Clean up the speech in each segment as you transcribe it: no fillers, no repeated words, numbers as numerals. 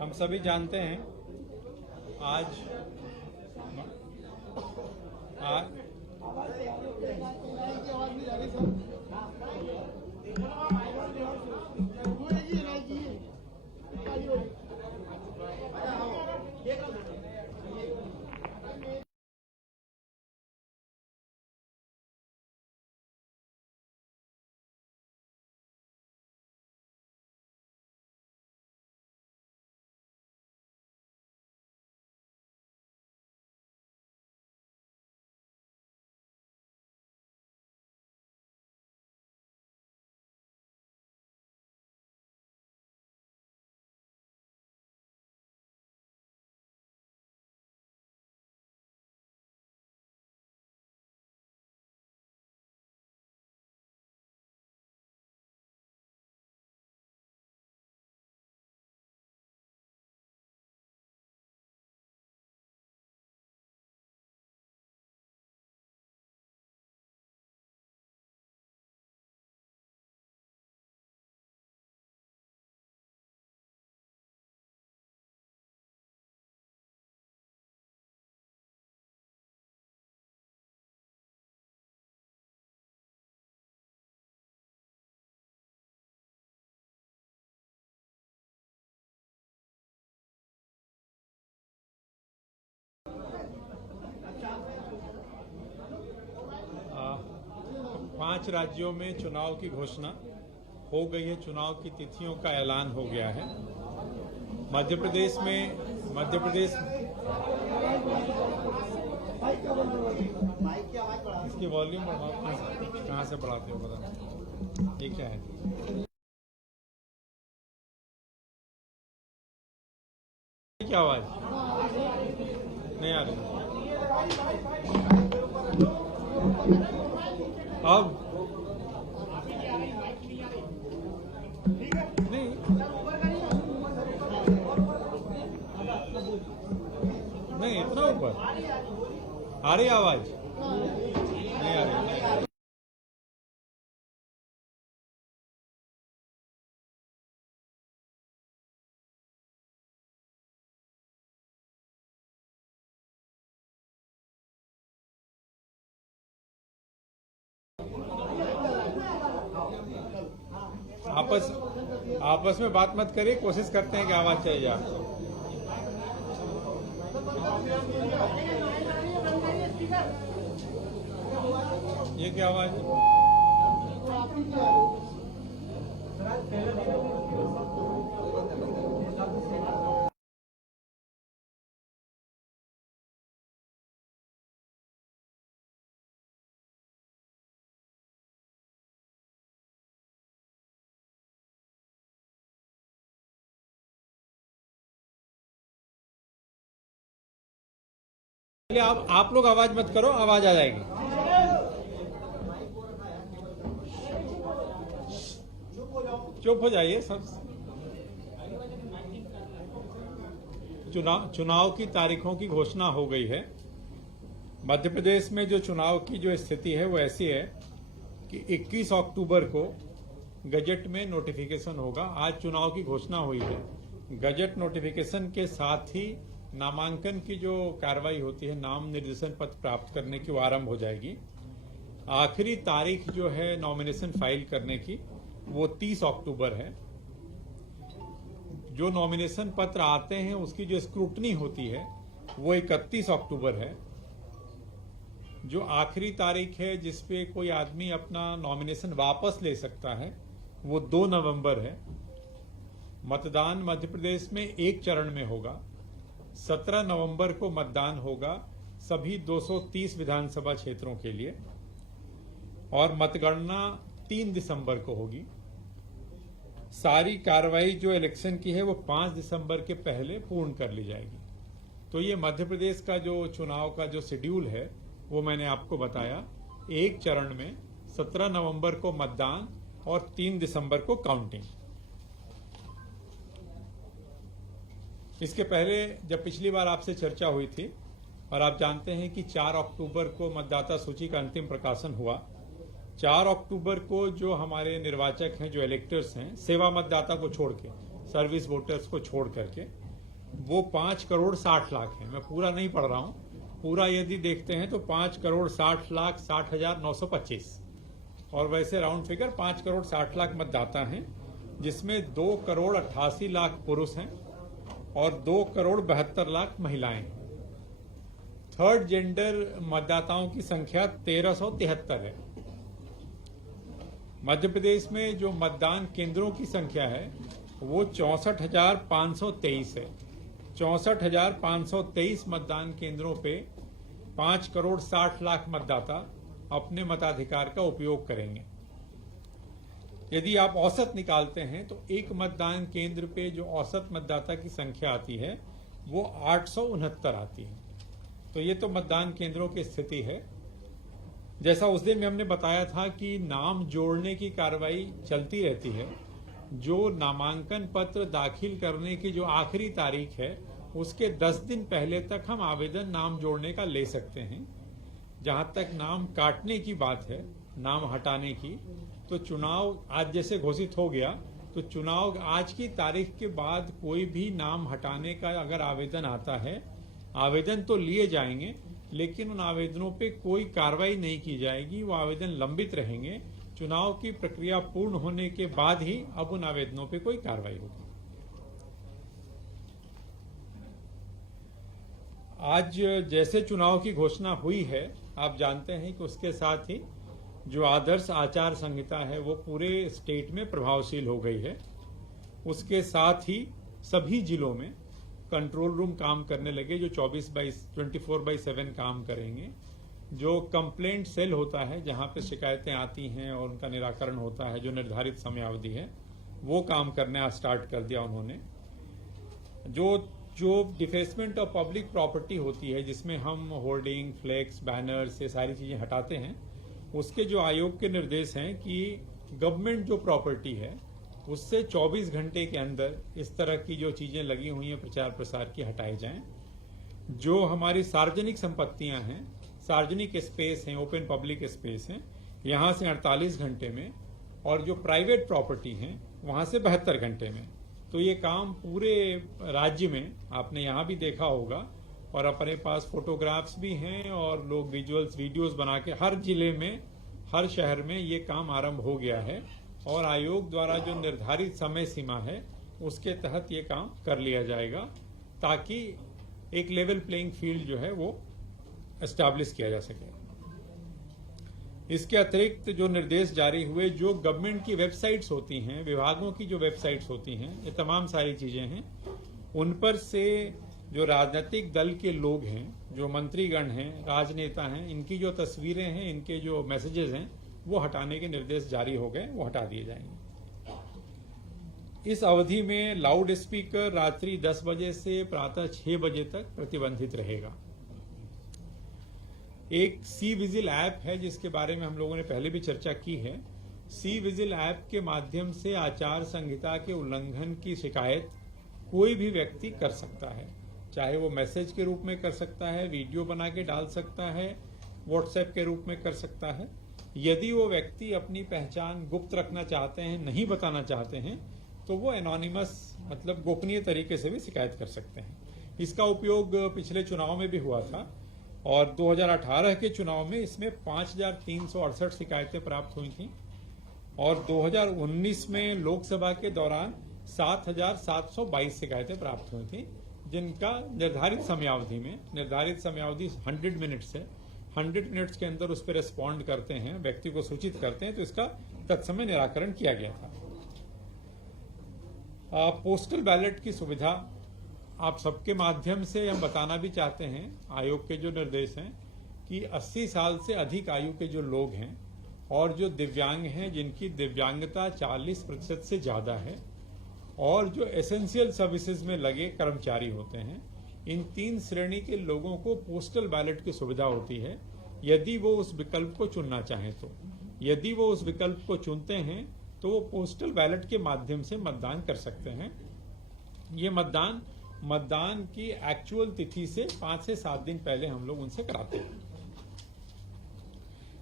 हम सभी जानते हैं आज पांच राज्यों में चुनाव की घोषणा हो गई है। चुनाव की तिथियों का ऐलान हो गया है। मध्य प्रदेश इसकी वॉल्यूम बढ़ाओ, कहाँ से बढ़ाते हो पता ये क्या है? क्या आवाज नहीं आ रही? अब नहीं इतना ऊपर आ रही आवाज नहीं आ रही। आपस में बात मत करिए, कोशिश करते हैं कि आवाज चाहिए आपको। ये क्या आवाज है? आप लोग आवाज मत करो, आवाज आ जाएगी। चुप हो जाइए सब। चुनाव की तारीखों की घोषणा हो गई है। मध्य प्रदेश में जो चुनाव की जो स्थिति है वो ऐसी है कि 21 अक्टूबर को गजट में नोटिफिकेशन होगा। आज चुनाव की घोषणा हुई है। गजट नोटिफिकेशन के साथ ही नामांकन की जो कार्रवाई होती है, नाम निर्देशन पत्र प्राप्त करने की, वो आरंभ हो जाएगी। आखिरी तारीख जो है नॉमिनेशन फाइल करने की वो 30 अक्टूबर है। जो नॉमिनेशन पत्र आते हैं उसकी जो स्क्रूटनी होती है वो 31 अक्टूबर है। जो आखिरी तारीख है जिसपे कोई आदमी अपना नॉमिनेशन वापस ले सकता है वो 2 नवंबर है। मतदान मध्य प्रदेश में एक चरण में होगा। 17 नवंबर को मतदान होगा सभी 230 विधानसभा क्षेत्रों के लिए और मतगणना 3 दिसंबर को होगी। सारी कार्रवाई जो इलेक्शन की है वो 5 दिसंबर के पहले पूर्ण कर ली जाएगी। तो ये मध्य प्रदेश का जो चुनाव का जो शेड्यूल है वो मैंने आपको बताया। एक चरण में 17 नवंबर को मतदान और 3 दिसंबर को काउंटिंग। इसके पहले जब पिछली बार आपसे चर्चा हुई थी और आप जानते हैं कि 4 अक्टूबर को मतदाता सूची का अंतिम प्रकाशन हुआ। 4 अक्टूबर को जो हमारे निर्वाचक हैं, जो इलेक्टर्स हैं, सेवा मतदाता को छोड़ के सर्विस वोटर्स को छोड़ करके, वो 5,60,00,000 है। मैं पूरा नहीं पढ़ रहा हूं, पूरा यदि देखते हैं तो 5,60,60,925, और वैसे राउंड फिगर 5,60,00,000 मतदाता हैं, जिसमें 2,88,00,000 पुरुष हैं और 2,72,00,000 महिलाएं हैं। थर्ड जेंडर मतदाताओं की संख्या 1,373 है। मध्य प्रदेश में जो मतदान केंद्रों की संख्या है वो 64,523 है। 64,523 मतदान केंद्रों पे 5,60,00,000 मतदाता अपने मताधिकार का उपयोग करेंगे। यदि आप औसत निकालते हैं तो एक मतदान केंद्र पे जो औसत मतदाता की संख्या आती है वो 869 आती है। तो ये तो मतदान केंद्रों की स्थिति है। जैसा उस दिन में हमने बताया था कि नाम जोड़ने की कार्रवाई चलती रहती है। जो नामांकन पत्र दाखिल करने की जो आखिरी तारीख है उसके 10 दिन पहले तक हम आवेदन नाम जोड़ने का ले सकते हैं। जहां तक नाम काटने की बात है, नाम हटाने की, तो चुनाव आज जैसे घोषित हो गया तो चुनाव आज की तारीख के बाद कोई भी नाम हटाने का अगर आवेदन आता है, आवेदन तो लिए जाएंगे लेकिन उन आवेदनों पे कोई कार्रवाई नहीं की जाएगी। वो आवेदन लंबित रहेंगे। चुनाव की प्रक्रिया पूर्ण होने के बाद ही अब उन आवेदनों पे कोई कार्रवाई होगी। आज जैसे चुनाव की घोषणा हुई है, आप जानते हैं कि उसके साथ ही जो आदर्श आचार संहिता है वो पूरे स्टेट में प्रभावशील हो गई है। उसके साथ ही सभी जिलों में कंट्रोल रूम काम करने लगे जो 24/7 काम करेंगे। जो कंप्लेंट सेल होता है जहां पे शिकायतें आती हैं और उनका निराकरण होता है, जो निर्धारित समयावधि है, वो काम करना स्टार्ट कर दिया उन्होंने। जो डिफेसमेंट ऑफ पब्लिक प्रॉपर्टी होती है जिसमें हम होर्डिंग, फ्लेक्स, बैनर्स, ये सारी चीजें हटाते हैं, उसके जो आयोग के निर्देश हैं कि गवर्नमेंट जो प्रॉपर्टी है उससे 24 घंटे के अंदर इस तरह की जो चीजें लगी हुई हैं प्रचार प्रसार की हटाई जाएं। जो हमारी सार्वजनिक संपत्तियां हैं, सार्वजनिक स्पेस हैं, ओपन पब्लिक स्पेस हैं, यहां से 48 घंटे में, और जो प्राइवेट प्रॉपर्टी हैं वहां से 72 घंटे में। तो ये काम पूरे राज्य में आपने यहां भी देखा होगा, और अपने पास फोटोग्राफ्स भी हैं और लोग विजुअल्स, वीडियोस बना के हर जिले में, हर शहर में ये काम आरंभ हो गया है। और आयोग द्वारा जो निर्धारित समय सीमा है उसके तहत ये काम कर लिया जाएगा ताकि एक लेवल प्लेइंग फील्ड जो है वो एस्टैब्लिश किया जा सके। इसके अतिरिक्त जो निर्देश जारी हुए, जो गवर्नमेंट की वेबसाइट्स होती हैं, विभागों की जो वेबसाइट्स होती हैं, ये तमाम सारी चीजें हैं, उन पर से जो राजनीतिक दल के लोग हैं, जो मंत्रीगण हैं, राजनेता हैं, इनकी जो तस्वीरें हैं, इनके जो मैसेजेस हैं, वो हटाने के निर्देश जारी हो गए, वो हटा दिए जाएंगे। इस अवधि में लाउड स्पीकर रात्रि 10 बजे से प्रातः 6 बजे तक प्रतिबंधित रहेगा। एक सी विजिल ऐप है जिसके बारे में हम लोगों ने पहले भी चर्चा की है। सी विजिल ऐप के माध्यम से आचार संहिता के उल्लंघन की शिकायत कोई भी व्यक्ति कर सकता है, चाहे वो मैसेज के रूप में कर सकता है, वीडियो बना के डाल सकता है, व्हाट्सएप के रूप में कर सकता है। यदि वो व्यक्ति अपनी पहचान गुप्त रखना चाहते हैं, नहीं बताना चाहते हैं, तो वो एनोनिमस मतलब गोपनीय तरीके से भी शिकायत कर सकते हैं। इसका उपयोग पिछले चुनाव में भी हुआ था और 2018 के चुनाव में इसमें 5,368 शिकायतें प्राप्त हुई थी और 2019 में लोकसभा के दौरान 7,722 शिकायतें प्राप्त हुई थी, जिनका निर्धारित समयावधि में, निर्धारित समयावधि 100 मिनट्स है, 100 मिनट्स के अंदर उस पर रिस्पॉन्ड करते हैं, व्यक्ति को सूचित करते हैं, तो इसका तत्समय निराकरण किया गया था। पोस्टल बैलेट की सुविधा आप सबके माध्यम से हम बताना भी चाहते हैं। आयोग के जो निर्देश हैं कि 80 साल से अधिक आयु के जो लोग हैं और जो दिव्यांग हैं, जिनकी दिव्यांगता 40% से ज्यादा है, और जो एसेंशियल सर्विसेज में लगे कर्मचारी होते हैं, इन 3 श्रेणी के लोगों को पोस्टल बैलेट की सुविधा होती है यदि वो उस विकल्प को चुनना चाहें तो। यदि वो उस विकल्प को चुनते हैं तो वो पोस्टल बैलेट के माध्यम से मतदान कर सकते हैं। ये मतदान की एक्चुअल तिथि से 5 से 7 दिन पहले हम लोग उनसे कराते हैं।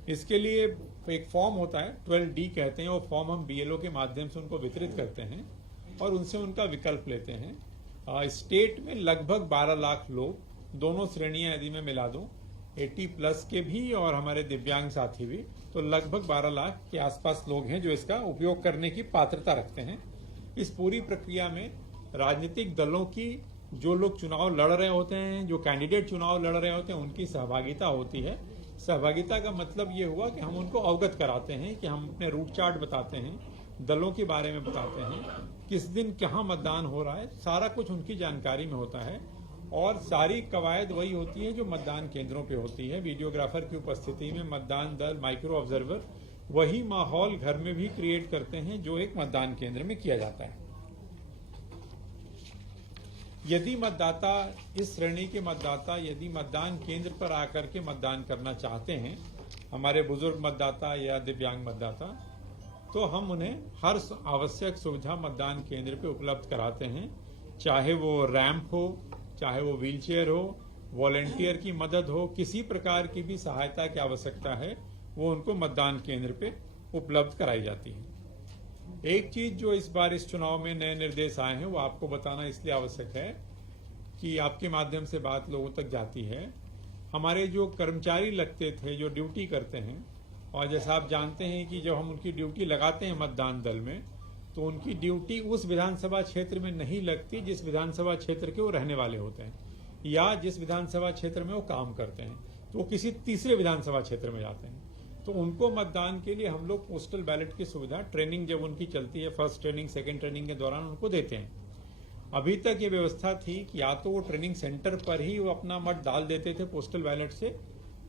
इसके लिए एक फॉर्म होता है, 12D कहते हैं, वो फॉर्म हम BLO के माध्यम से उनको वितरित करते हैं और उनसे उनका विकल्प लेते हैं। स्टेट में लगभग 12 लाख लोग, दोनों श्रेणियां यदि मैं मिला दूं, 80+ के भी और हमारे दिव्यांग साथी भी, तो लगभग 12 लाख के आसपास लोग हैं जो इसका उपयोग करने की पात्रता रखते हैं। इस पूरी प्रक्रिया में राजनीतिक दलों की, जो लोग चुनाव लड़ रहे होते हैं, जो कैंडिडेट चुनाव लड़ रहे होते हैं, उनकी सहभागिता होती है। सहभागिता का मतलब ये हुआ कि हम उनको अवगत कराते हैं, कि हम अपने रूट चार्ट बताते हैं, दलों के बारे में बताते हैं, किस दिन कहाँ मतदान हो रहा है, सारा कुछ उनकी जानकारी में होता है। और सारी कवायद वही होती है जो मतदान केंद्रों पे होती है। वीडियोग्राफर की उपस्थिति में मतदान दल, माइक्रो ऑब्जर्वर वही माहौल घर में भी क्रिएट करते हैं जो एक मतदान केंद्र में किया जाता है। यदि मतदाता, इस श्रेणी के मतदाता यदि मतदान केंद्र पर आकर के मतदान करना चाहते हैं, हमारे बुजुर्ग मतदाता या दिव्यांग मतदाता, तो हम उन्हें हर आवश्यक सुविधा मतदान केंद्र पे उपलब्ध कराते हैं। चाहे वो रैंप हो, चाहे वो व्हीलचेयर हो, वॉलेंटियर की मदद हो, किसी प्रकार की भी सहायता की आवश्यकता है वो उनको मतदान केंद्र पे उपलब्ध कराई जाती है। एक चीज जो इस बार इस चुनाव में नए निर्देश आए हैं वो आपको बताना इसलिए आवश्यक है कि आपके माध्यम से बात लोगों तक जाती है। हमारे जो कर्मचारी लगते थे, जो ड्यूटी करते हैं, और जैसा आप जानते हैं कि जब हम उनकी ड्यूटी लगाते हैं मतदान दल में, तो उनकी ड्यूटी उस विधानसभा क्षेत्र में नहीं लगती जिस विधानसभा क्षेत्र के वो रहने वाले होते हैं, या जिस विधानसभा क्षेत्र में वो काम करते हैं, तो वो किसी तीसरे विधानसभा क्षेत्र में जाते हैं। तो उनको मतदान के लिए हम लोग पोस्टल बैलेट की सुविधा, ट्रेनिंग जब उनकी चलती है, फर्स्ट ट्रेनिंग, सेकेंड ट्रेनिंग के दौरान उनको देते हैं। अभी तक ये व्यवस्था थी कि या तो वो ट्रेनिंग सेंटर पर ही वो अपना मत डाल देते थे पोस्टल बैलेट से,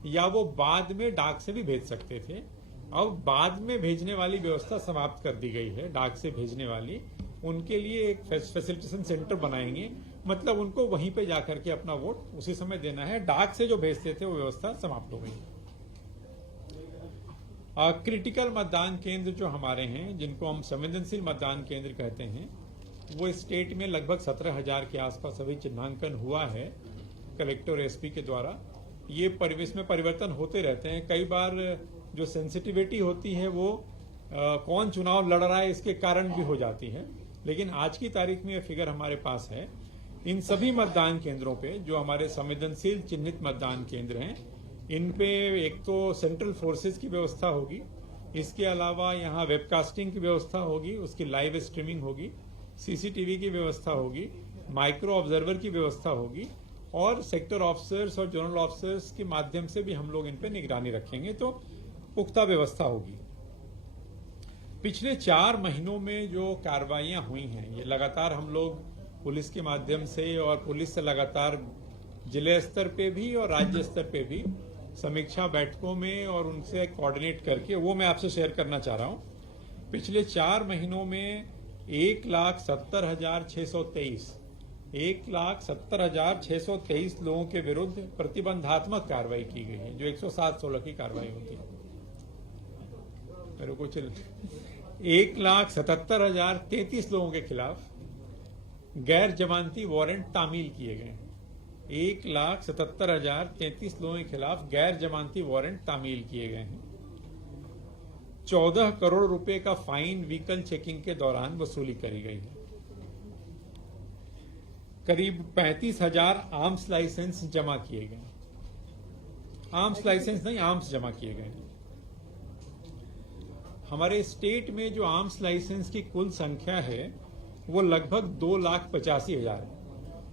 या वो बाद में डाक से भी भेज सकते थे। अब बाद में भेजने वाली व्यवस्था समाप्त कर दी गई है। डाक से भेजने वाली, उनके लिए एक फैसिलिटेशन सेंटर बनाएंगे, मतलब उनको वहीं पे जाकर के अपना वोट उसी समय देना है। डाक से जो भेजते थे वो व्यवस्था समाप्त हो गई। क्रिटिकल मतदान केंद्र जो हमारे हैं, जिनको हम संवेदनशील मतदान केंद्र कहते हैं, वो स्टेट में लगभग 17,000 के आसपास अभी चिन्हांकन हुआ है कलेक्टर और एसपी के द्वारा। ये परिवेश में परिवर्तन होते रहते हैं। कई बार जो सेंसिटिविटी होती है वो कौन चुनाव लड़ रहा है इसके कारण भी हो जाती है, लेकिन आज की तारीख में ये फिगर हमारे पास है। इन सभी मतदान केंद्रों पे, जो हमारे संवेदनशील चिन्हित मतदान केंद्र हैं, इन पे एक तो सेंट्रल फोर्सेस की व्यवस्था होगी, इसके अलावा यहाँ वेबकास्टिंग की व्यवस्था होगी, उसकी लाइव स्ट्रीमिंग होगी, सीसीटीवी की व्यवस्था होगी, माइक्रो ऑब्जर्वर की व्यवस्था होगी, और सेक्टर ऑफिसर्स और जोनल ऑफिसर्स के माध्यम से भी हम लोग इन पे निगरानी रखेंगे, तो पुख्ता व्यवस्था होगी। पिछले 4 महीनों में जो कार्रवाइयां हुई हैं, ये लगातार हम लोग पुलिस के माध्यम से और पुलिस से लगातार जिले स्तर पे भी और राज्य स्तर पे भी समीक्षा बैठकों में और उनसे कोऑर्डिनेट करके, वो मैं आपसे शेयर करना चाह रहा हूं। पिछले 4 महीनों में 1,70,623 लोगों के विरुद्ध प्रतिबंधात्मक कार्रवाई की गई है, जो 107(16) की कार्रवाई होती है। मेरे को 1,77,033 लोगों के खिलाफ गैर जमानती वारंट तामील किए गए हैं। 1,77,033 लोगों के खिलाफ गैर जमानती वारंट तामील किए गए हैं। 14 करोड़ रुपए का फाइन व्हीकल चेकिंग के दौरान वसूली करी गई है। करीब 35,000 आर्म्स लाइसेंस जमा किए गए। आर्म्स लाइसेंस नहीं, आर्म्स जमा किए गए। हमारे स्टेट में जो आर्म्स लाइसेंस की कुल संख्या है वो लगभग 2,85,000 है।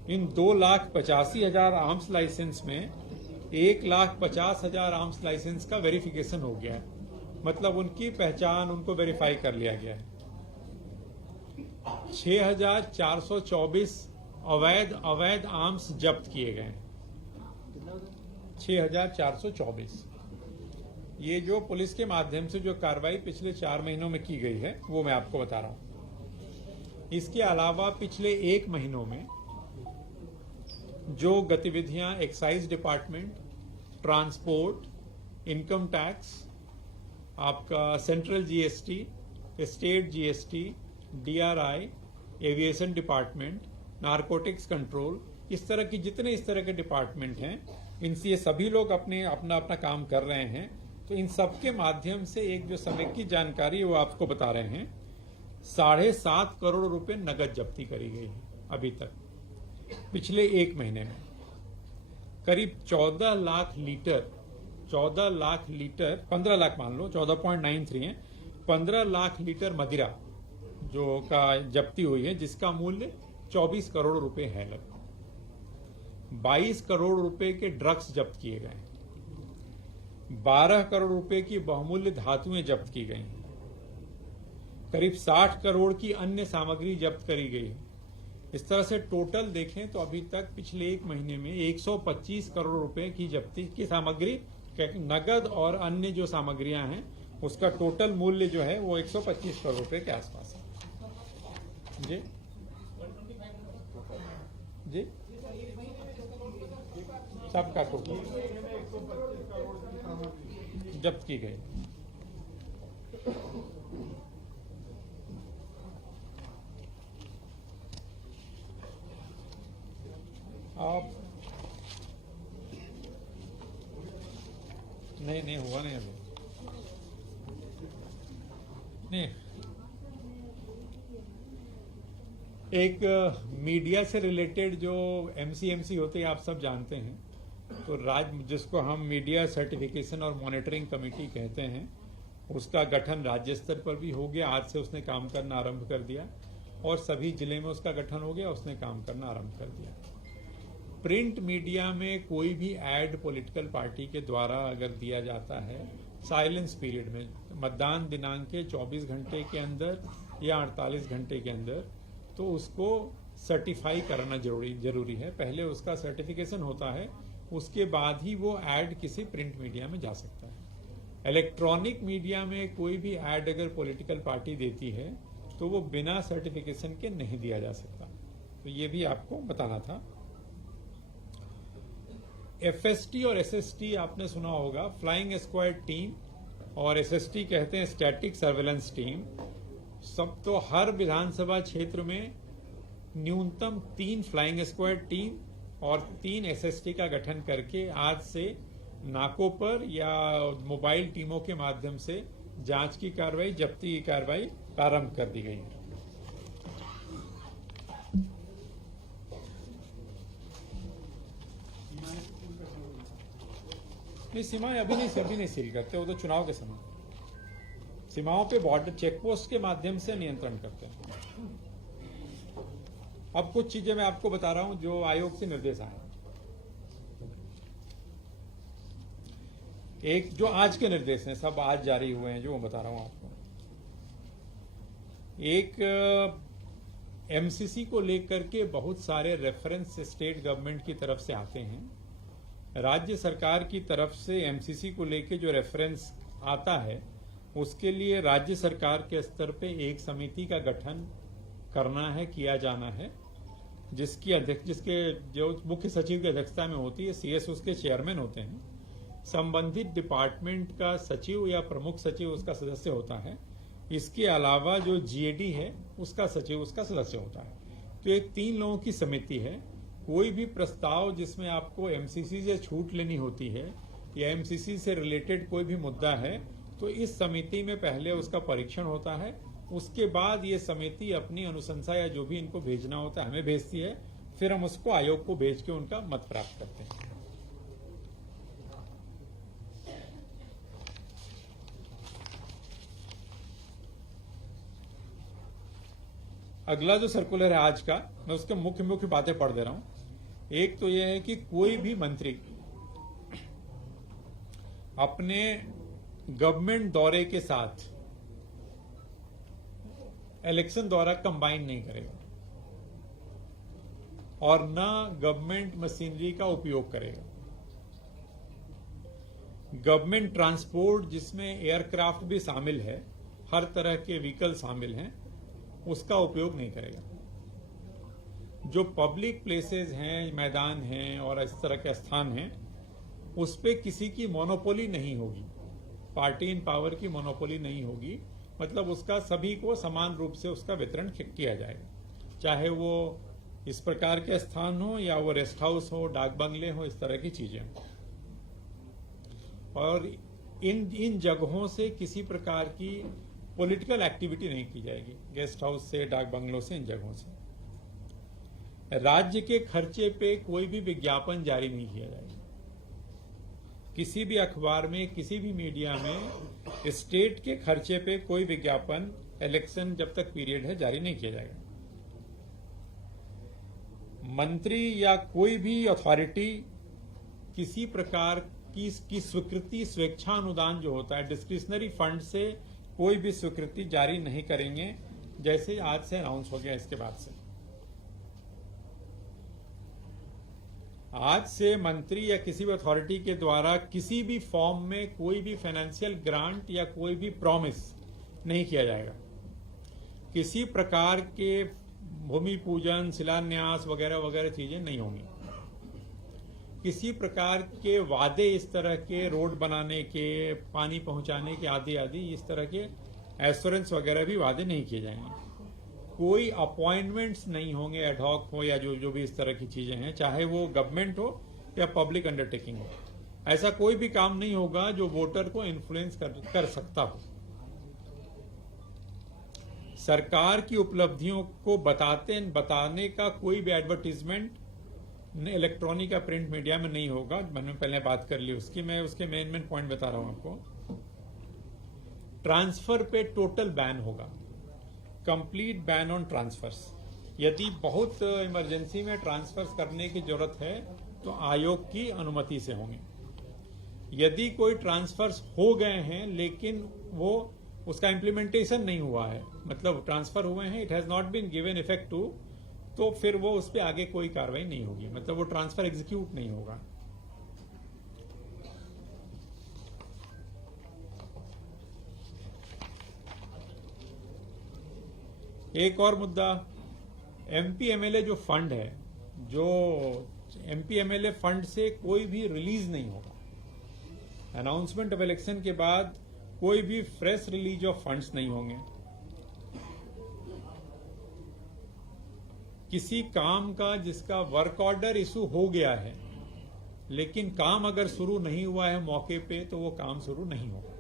इन 2,85,000 आर्म्स लाइसेंस में 1,50,000 आर्म्स लाइसेंस का वेरिफिकेशन हो गया है, मतलब उनकी पहचान, उनको वेरीफाई कर लिया गया है। 6,424 अवैध आर्म्स जब्त किए गए हैं। 6,424। ये जो पुलिस के माध्यम से जो कार्रवाई पिछले 4 महीनों में की गई है वो मैं आपको बता रहा हूं। इसके अलावा पिछले 1 महीनों में जो गतिविधियां excise department, transport, income tax, आपका central GST, state GST, DRI, aviation department, narcotics control, इस तरह के डिपार्टमेंट हैं, इनसे ये सभी लोग अपना काम कर रहे हैं। तो इन सब के माध्यम से एक जो समेकित जानकारी वो आपको बता रहे हैं। 7.5 करोड़ रुपए नगद जब्ती करी गई है अभी तक। पिछले एक महीने में करीब 14 लाख लीटर 15 लाख मान लो, 14.93 है, 15 लाख लीटर मदिरा जो का जब्ती हुई है, जिसका मूल्य 24 करोड़ रुपए है। लगभग 22 करोड़ रुपए के ड्रग्स जब्त किए गए हैं। 12 करोड़ रुपए की बहुमूल्य धातुएं जब्त की गई हैं। करीब 60 करोड़ की अन्य सामग्री जब्त करी गई है। इस तरह से टोटल देखें तो अभी तक पिछले एक महीने में 125 करोड़ रुपए की जब्ती की सामग्री, नगद और अन्य जो सामग्रियां हैं, उसका टोटल मूल्य जो है वो 125 करोड़ रुपए के आसपास है। जी जी, सबका टोटल जब्त की गई। आप नहीं हुआ नहीं अभी नहीं। एक मीडिया से रिलेटेड जो एमसीएमसी होते हैं आप सब जानते हैं, तो जिसको हम मीडिया सर्टिफिकेशन और मॉनिटरिंग कमेटी कहते हैं, उसका गठन राज्य स्तर पर भी हो गया। आज से उसने काम करना आरंभ कर दिया और सभी जिले में उसका गठन हो गया, उसने काम करना आरंभ कर दिया। प्रिंट मीडिया में कोई भी एड पॉलिटिकल पार्टी के द्वारा अगर दिया जाता है साइलेंस पीरियड में, मतदान दिनांक के 24 घंटे के अंदर या 48 घंटे के अंदर, तो उसको सर्टिफाई कराना जरूरी है। पहले उसका सर्टिफिकेशन होता है, उसके बाद ही वो एड किसी प्रिंट मीडिया में जा सकता है। इलेक्ट्रॉनिक मीडिया में कोई भी एड अगर पॉलिटिकल पार्टी देती है तो वो बिना सर्टिफिकेशन के नहीं दिया जा सकता। तो ये भी आपको बताना था। एफएसटी और एसएसटी आपने सुना होगा, फ्लाइंग स्क्वाड टीम, और एसएसटी कहते हैं स्टैटिक सर्वेलेंस टीम। सब तो हर विधानसभा क्षेत्र में न्यूनतम 3 फ्लाइंग स्क्वाड टीम और 3 एसएसटी का गठन करके आज से नाकों पर या मोबाइल टीमों के माध्यम से जांच की कार्रवाई, जब्ती की कार्रवाई प्रारंभ कर दी गई है। सीमाएं अभी नहीं सील करते, वो तो चुनाव के समय सीमाओं पे बॉर्डर चेकपोस्ट के माध्यम से नियंत्रण करते हैं। अब कुछ चीजें मैं आपको बता रहा हूं जो आयोग से निर्देश आए। एक जो आज के निर्देश हैं, सब आज जारी हुए हैं, जो मैं बता रहा हूं आपको। एक एमसीसी को लेकर के बहुत सारे रेफरेंस स्टेट गवर्नमेंट की तरफ से आते हैं। राज्य सरकार की तरफ से एमसीसी को लेकर जो रेफरेंस आता है, उसके लिए राज्य सरकार के स्तर पे एक समिति का गठन करना है, किया जाना है, जिसके जो मुख्य सचिव की अध्यक्षता में होती है। सीएस उसके चेयरमैन होते हैं। संबंधित डिपार्टमेंट का सचिव या प्रमुख सचिव उसका सदस्य होता है। इसके अलावा जो जीएडी है उसका सचिव उसका सदस्य होता है। तो एक 3 लोगों की समिति है। कोई भी प्रस्ताव जिसमें आपको एमसीसी से छूट लेनी होती है या एमसीसी से रिलेटेड कोई भी मुद्दा है, तो इस समिति में पहले उसका परीक्षण होता है। उसके बाद ये समिति अपनी अनुशंसा या जो भी इनको भेजना होता है हमें भेजती है, फिर हम उसको आयोग को भेज के उनका मत प्राप्त करते हैं। अगला जो सर्कुलर है आज का, मैं उसके मुख्य बातें पढ़ दे रहा हूं। एक तो यह है कि कोई भी मंत्री अपने गवर्नमेंट दौरे के साथ इलेक्शन दौरा कंबाइन नहीं करेगा और न गवर्नमेंट मशीनरी का उपयोग करेगा। गवर्नमेंट ट्रांसपोर्ट जिसमें एयरक्राफ्ट भी शामिल है, हर तरह के व्हीकल शामिल हैं, उसका उपयोग नहीं करेगा। जो पब्लिक प्लेसेस हैं, मैदान हैं और इस तरह के स्थान हैं, उस पे किसी की मोनोपोली नहीं होगी। पार्टी इन पावर की मोनोपोली नहीं होगी। मतलब उसका सभी को समान रूप से उसका वितरण किया जाएगा, चाहे वो इस प्रकार के स्थान हो या वो रेस्ट हाउस हो, डाक बंगले हो, इस तरह की चीजें हो। और इन जगहों से किसी प्रकार की पॉलिटिकल एक्टिविटी नहीं की जाएगी, गेस्ट हाउस से, डाक बंगलों से, इन जगहों से। राज्य के खर्चे पे कोई भी विज्ञापन जारी नहीं किया जाएगा। किसी भी अखबार में, किसी भी मीडिया में स्टेट के खर्चे पे कोई विज्ञापन इलेक्शन जब तक पीरियड है जारी नहीं किया जाएगा। मंत्री या कोई भी अथॉरिटी किसी प्रकार की स्वीकृति, स्वेच्छानुदान जो होता है, डिस्क्रिशनरी फंड से कोई भी स्वीकृति जारी नहीं करेंगे, जैसे आज से अनाउंस हो गया। इसके बाद से आज से मंत्री या किसी भी अथॉरिटी के द्वारा किसी भी फॉर्म में कोई भी फाइनेंशियल ग्रांट या कोई भी प्रॉमिस नहीं किया जाएगा। किसी प्रकार के भूमि पूजन, शिलान्यास वगैरह वगैरह चीजें नहीं होंगी। किसी प्रकार के वादे, इस तरह के रोड बनाने के, पानी पहुंचाने के, आदि आदि इस तरह के एश्योरेंस वगैरह भी वादे नहीं किए जाएंगे। कोई अपॉइंटमेंट्स नहीं होंगे, एडहॉक हो या जो भी इस तरह की चीजें हैं, चाहे वो गवर्नमेंट हो या पब्लिक अंडरटेकिंग हो। ऐसा कोई भी काम नहीं होगा जो वोटर को इन्फ्लुएंस कर सकता हो। सरकार की उपलब्धियों को बताने का कोई भी एडवर्टीजमेंट इलेक्ट्रॉनिक या प्रिंट मीडिया में नहीं होगा। मैंने पहले बात कर ली उसकी, मैं उसके मेन पॉइंट बता रहा हूं आपको। ट्रांसफर पे टोटल बैन होगा, कंप्लीट बैन ऑन ट्रांसफर्स। यदि बहुत इमरजेंसी में ट्रांसफर्स करने की जरूरत है तो आयोग की अनुमति से होंगे। यदि कोई ट्रांसफर्स हो गए हैं लेकिन वो उसका इम्प्लीमेंटेशन नहीं हुआ है, मतलब ट्रांसफर हुए हैं, it has not been given effect to, तो फिर वो उस पर आगे कोई कार्रवाई नहीं होगी, मतलब वो ट्रांसफर एग्जीक्यूट नहीं होगा। एक और मुद्दा, एमपी एमएलए जो फंड है, जो एमपी एमएलए फंड से कोई भी रिलीज नहीं होगा। अनाउंसमेंट ऑफ इलेक्शन के बाद कोई भी फ्रेश रिलीज ऑफ फंड्स नहीं होंगे। किसी काम का जिसका वर्क ऑर्डर इशू हो गया है लेकिन काम अगर शुरू नहीं हुआ है मौके पे, तो वो काम शुरू नहीं होगा।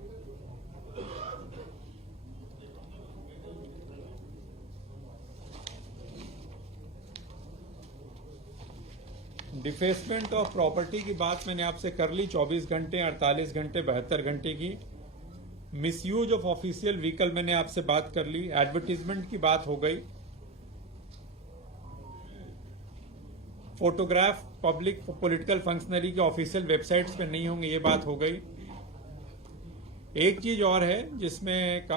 डिफेसमेंट ऑफ प्रॉपर्टी की बात मैंने आपसे कर ली, 24 घंटे, 48 घंटे, 72 घंटे की। मिसयूज ऑफ ऑफिशियल व्हीकल मैंने आपसे बात कर ली। एडवर्टीजमेंट की बात हो गई। फोटोग्राफ पब्लिक पॉलिटिकल फंक्शनरी के ऑफिशियल वेबसाइट्स पे नहीं होंगे, ये बात हो गई। एक चीज और है जिसमें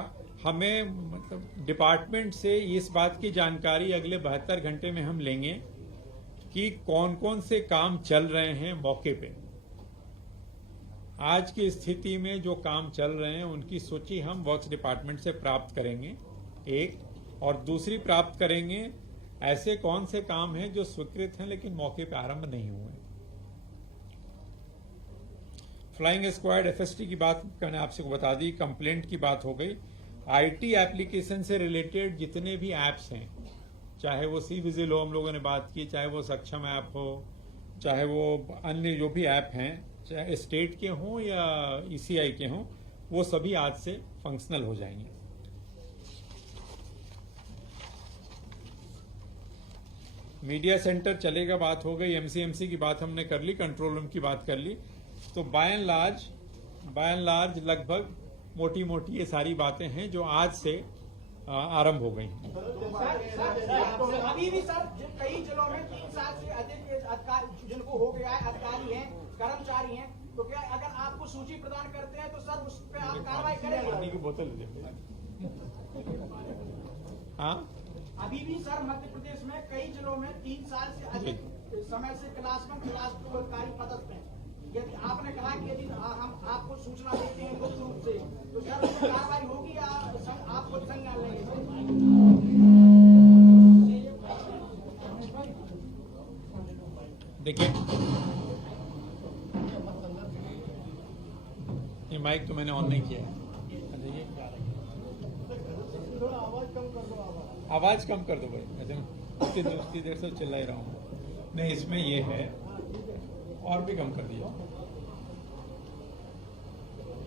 हमें मतलब डिपार्टमेंट से इस बात की जानकारी अगले 72 घंटे में हम लेंगे कि कौन कौन से काम चल रहे हैं मौके पे। आज की स्थिति में जो काम चल रहे हैं उनकी सूची हम वर्क्स डिपार्टमेंट से प्राप्त करेंगे, एक, और दूसरी प्राप्त करेंगे ऐसे कौन से काम हैं जो स्वीकृत हैं लेकिन मौके पे आरंभ नहीं हुए। फ्लाइंग स्क्वाड एफएसटी की बात मैंने आपसे बता दी। कंप्लेंट की बात हो गई। आईटी एप्लीकेशन से रिलेटेड जितने भी एप्स हैं, चाहे वो सी विजिल हो, हम लोगों ने बात की, चाहे वो सक्षम ऐप हो, चाहे वो अन्य जो भी ऐप हैं, चाहे स्टेट के हों या ईसीआई के हों, वो सभी आज से फंक्शनल हो जाएंगे। मीडिया सेंटर चलेगा, बात हो गई। एमसीएमसी की बात हमने कर ली, कंट्रोल रूम की बात कर ली। तो बाय एंड लार्ज लगभग मोटी मोटी ये सारी बातें हैं जो आज से आरंभ हो गई। अभी भी सर कई जिलों में 3 साल से अधिक जिनको हो गया है, अधिकारी हैं, कर्मचारी हैं, तो क्या अगर आपको सूची प्रदान करते हैं तो सर उस पर आप कार्रवाई करेंगे? पानी की बोतल हाँ, अभी भी सर मध्य प्रदेश में कई जिलों में 3 साल से अधिक समय से क्लास 1, क्लास 2 अधिकारी पदस्थ हैं। यदि आपने कहा कि यदि हम आपको सूचना देते हैं गुप्त रूप से, तो सर उस पर कार्रवाई होगी या आपको संज्ञान लेंगे? देखिए, ये माइक तो मैंने ऑन नहीं किया है। आवाज कम कर दो भाई, उतनी देर से चिल्ला ही रहा हूँ। नहीं, इसमें ये है, और भी कम कर दिया।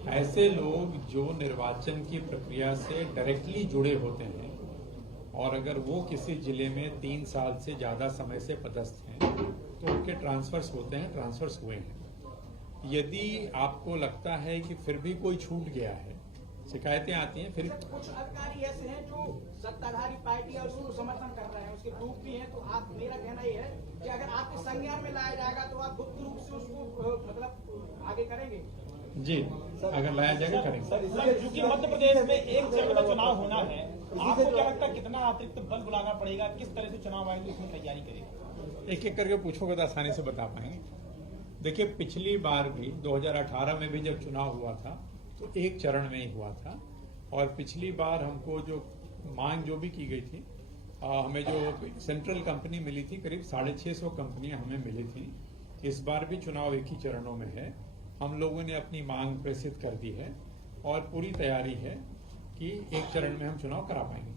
ऐसे लोग जो निर्वाचन की प्रक्रिया से डायरेक्टली जुड़े होते हैं और अगर वो किसी जिले में 3 साल से ज्यादा समय से पदस्थ हैं तो उनके ट्रांसफर्स होते हैं, ट्रांसफर्स हुए हैं। यदि आपको लगता है कि फिर भी कोई छूट गया है, शिकायतें आती हैं, फिर कुछ अधिकारी ऐसे हैं जो सत्ताधारी पार्टी और उसको समर्थन कर रहे हैं, उसके प्रूफ भी हैं। तो आप, मेरा कहना ये है कि अगर आपके संज्ञान में लाया जाएगा तो आप गुप्त रूप से उसको मतलब आगे करेंगे। जी, अगर लाया जाएगा करेंगे। सर, क्योंकि मध्य प्रदेश में एक चरण में चुनाव होना है, आपको क्या लगता है कितना अतिरिक्त बल बुलाना पड़ेगा, किस तरह से चुनाव आयोग इसमें तैयारी करेगा? एक एक करके पूछोगे तो आसानी से बता पाएंगे। देखिए, पिछली बार भी 2018 में भी जब चुनाव हुआ था तो एक चरण में ही हुआ था और पिछली बार हमको जो मांग जो भी की गई थी, हमें जो सेंट्रल कंपनी मिली थी, करीब 650 कंपनियां हमें मिली थी। इस बार भी चुनाव एक ही चरणों में है। हम लोगों ने अपनी मांग प्रेषित कर दी है और पूरी तैयारी है कि एक चरण में हम चुनाव करा पाएंगे।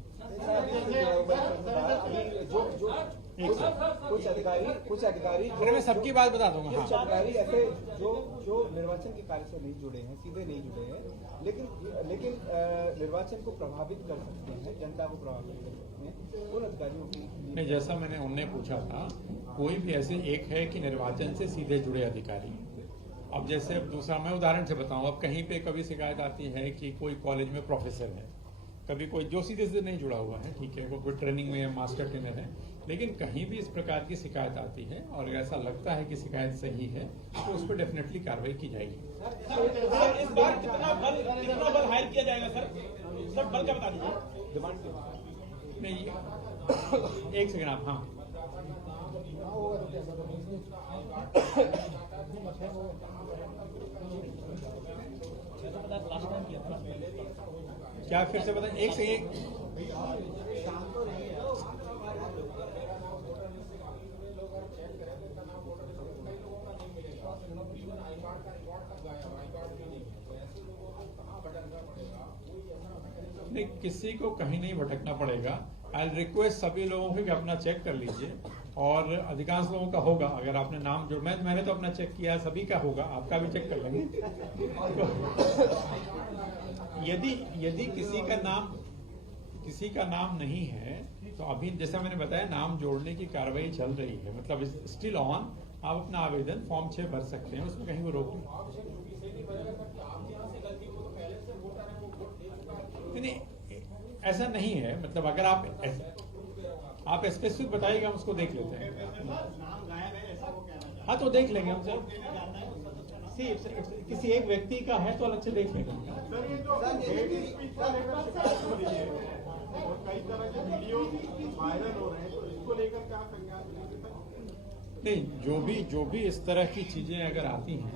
कुछ अधिकारी अरे मैं सबकी बात बता दूंगा। कुछ अधिकारी ऐसे जो निर्वाचन के कार्य से नहीं जुड़े हैं, सीधे नहीं जुड़े हैं, लेकिन निर्वाचन को प्रभावित कर सकते हैं, जनता को प्रभावित कर सकते हैं, उन अधिकारियों की नहीं, जैसा मैंने उनने पूछा था, कोई भी ऐसे एक है कि निर्वाचन से सीधे जुड़े अधिकारी हैं। अब जैसे अब दूसरा मैं उदाहरण से बताऊं, अब कहीं पे कभी शिकायत आती है कि कोई कॉलेज में प्रोफेसर है, कभी कोई जो सीधे से नहीं जुड़ा हुआ है, ठीक है, वो कोई ट्रेनिंग में है, मास्टर ट्रेनर है, लेकिन कहीं भी इस प्रकार की शिकायत आती है और ऐसा लगता है कि शिकायत सही है तो उस पर डेफिनेटली कार्रवाई की जाएगी। सर, इस बार कितना बल हायर किया जाएगा सर बल का बता दीजिए। नहीं, एक सेकंड आप। हाँ, क्या फिर से बताएं? एक से एक। नहीं, किसी को कहीं नहीं भटकना पड़ेगा। आई रिक्वेस्ट सभी लोगों को कि अपना चेक कर लीजिए और अधिकांश लोगों का होगा। अगर आपने नाम जोड़, मैंने तो अपना चेक किया, सभी का होगा, आपका भी चेक कर लेंगे। यदि किसी का नाम नहीं है तो अभी जैसा मैंने बताया, नाम जोड़ने की कार्रवाई चल रही है, मतलब स्टिल ऑन। आप अपना आवेदन फॉर्म 6 भर सकते हैं, उसमें कहीं वो रोक नहीं, ऐसा नहीं है। मतलब अगर आप स्पेसिफिक बताइएगा, हम उसको देख लेते हैं। हाँ, तो देख लेंगे हम सब। किसी एक व्यक्ति का है तो अलग से देख लेंगे। और कई तरह के वीडियो वायरल हो रहे हैं, तो इसको लेकर क्या संज्ञान नहीं, जो भी इस तरह की चीजें अगर आती हैं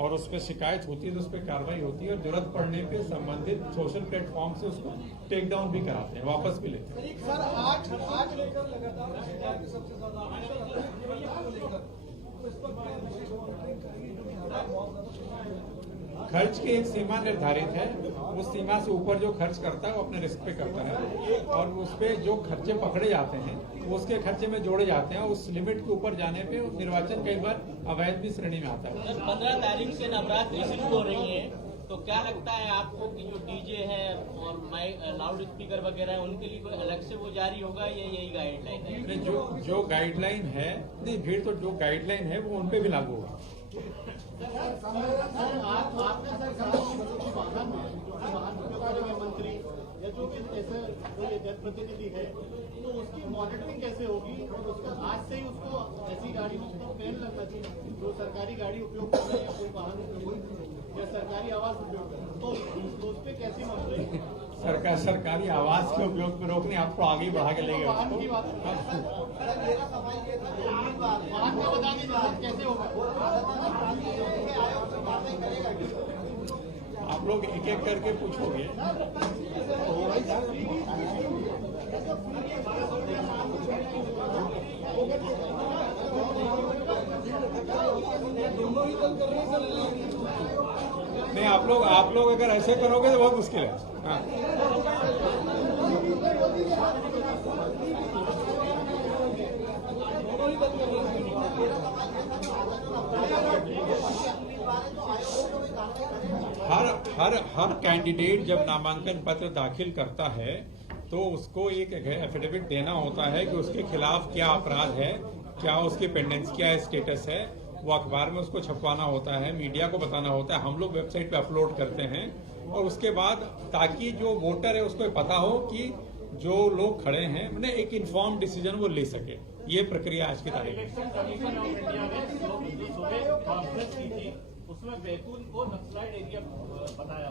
और उस पर शिकायत होती है तो उस पर कार्रवाई होती है और जरूरत पड़ने पे संबंधित सोशल प्लेटफॉर्म से उसको टेक डाउन भी कराते हैं, वापस भी लेते हैं। सर, आज लेकर लगातार सबसे ज्यादा खर्च की एक सीमा निर्धारित है, उस सीमा से ऊपर जो खर्च करता है वो अपने रिस्क पे करता है और उस पे जो खर्चे पकड़े जाते हैं वो उसके खर्चे में जोड़े जाते हैं। उस लिमिट के ऊपर जाने पे निर्वाचन कई बार अवैध भी श्रेणी में आता है। 15 तारीख से नवरात्रि शुरू हो रही है, तो क्या लगता है आपको कि जो डीजे है और लाउड स्पीकर वगैरह है, उनके लिए कोई अलग से वो जारी होगा या यही गाइडलाइन है? जो गाइडलाइन है, नहीं भीड़ तो जो गाइडलाइन है वो उन पे भी लागू होगा। मंत्री या जो भी ऐसे कोई जनप्रतिनिधि है, तो उसकी मॉनिटरिंग कैसे होगी? उसका आज से ही उसको ऐसी गाड़ियों को बैन लगना चाहिए जो सरकारी गाड़ी उपयोग कर रहे हैं, कोई वाहन उपयोग या सरकारी आवास उपयोग कर रहे हैं, तो उस पर कैसी मॉनिटरिंग? सरकारी आवास के उपयोग पर रोकने आपको आगे बढ़ा के ले गए। वाहन की बात वाहन का बता दीजिए कैसे होगा? आप लोग एक एक करके पूछोगे। नहीं, आप लोग अगर ऐसे करोगे तो बहुत मुश्किल है। हाँ। हर कैंडिडेट जब नामांकन पत्र दाखिल करता है तो उसको एक एफिडेविट देना होता है कि उसके खिलाफ क्या अपराध है, क्या उसकी पेंडेंस, क्या स्टेटस है। वो अखबार में उसको छपवाना होता है, मीडिया को बताना होता है, हम लोग वेबसाइट पे अपलोड करते हैं। और उसके बाद ताकि जो वोटर है उसको पता हो कि जो लोग खड़े हैं मैंने एक इन्फॉर्म डिसीजन वो ले सके। ये प्रक्रिया आज की तारीख में। इलेक्शन कमीशन ऑफ इंडिया में जो सुबह कॉन्फ्रेंस की थी उसमें बैतूल को नक्सलाइट एरिया बताया